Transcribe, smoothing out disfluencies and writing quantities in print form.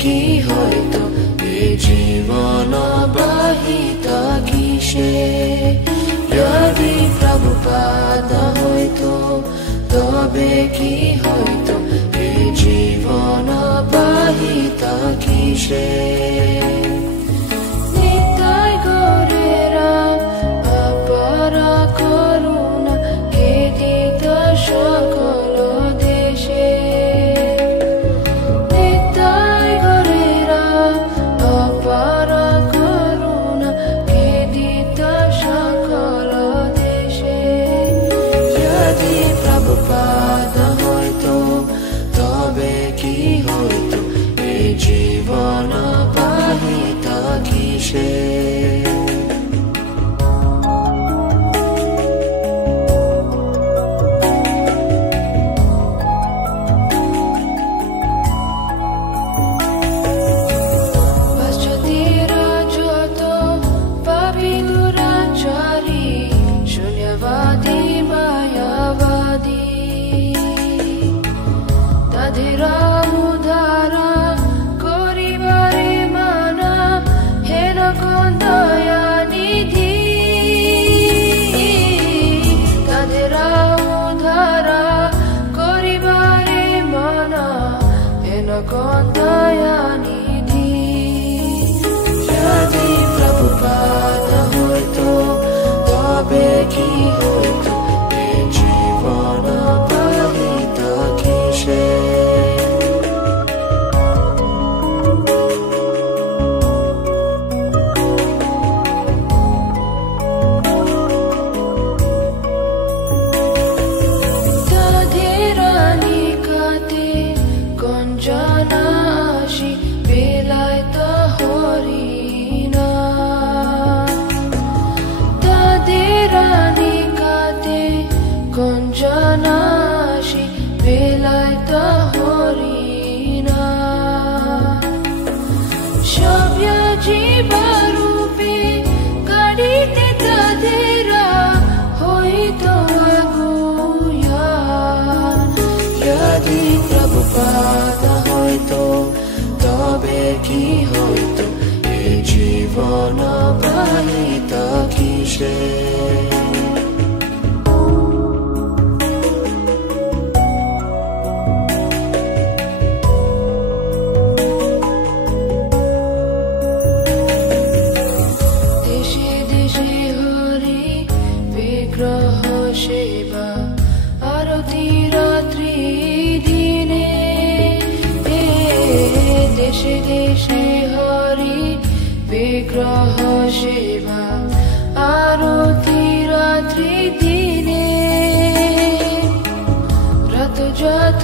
কি হয়তো এ জীবন বাহিত কিসে যদি প্রভুপাদ হয়তো তবে কি হয়তো এ জীবন বাহিত কিসে নিতাই গৌরেরা অপার করুণা কে দিত সকল দেশে নিতাই গৌরেরা অপার করুণা কে দিত সকল দেশে যদি প্রভুপাদ হয়তো তবে কি হয়তো এ জীবন বাহিত কিসে যদি প্রভুপাদ হয়তো তবে কি হয়তো এ জীবন বাহিত কিসে Konjanashi belaita horina Shabya jibarupe kadite tadera hoito aguya যদি প্রভুপাদ হয়তো তবে কি হয়তো এ জীবন বাহিত কিসে সেবা আরতি রাত্রি দিনে দেশে দেশে হরি বিগ্রহ সেবা আরতি রাত্রি দিনে রাত যত